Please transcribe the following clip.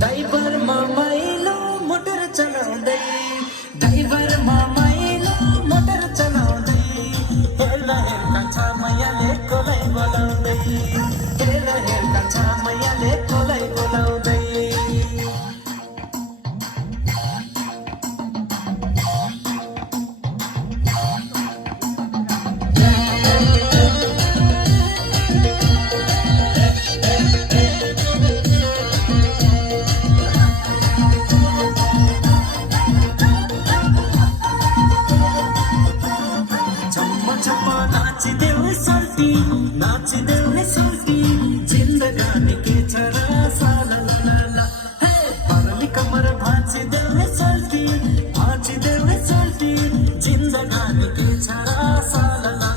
ड्राइभरमा Milo motor चलाउँदै ड्राइभरमा माइलो मोटर चलाउँदै हेर्दा हेर्दा छ मैयाले कोलाई बोलाउँदै हेर्दा हेर्दा छ मैयाले कोलाई बोलाउँदै नाचिदेऊ है सोल्टी जिन्दगानी के छ र साला ला ला हे परली कमर भाँचिदेऊ है सोल्टी जिन्दगानी के छ र साला ला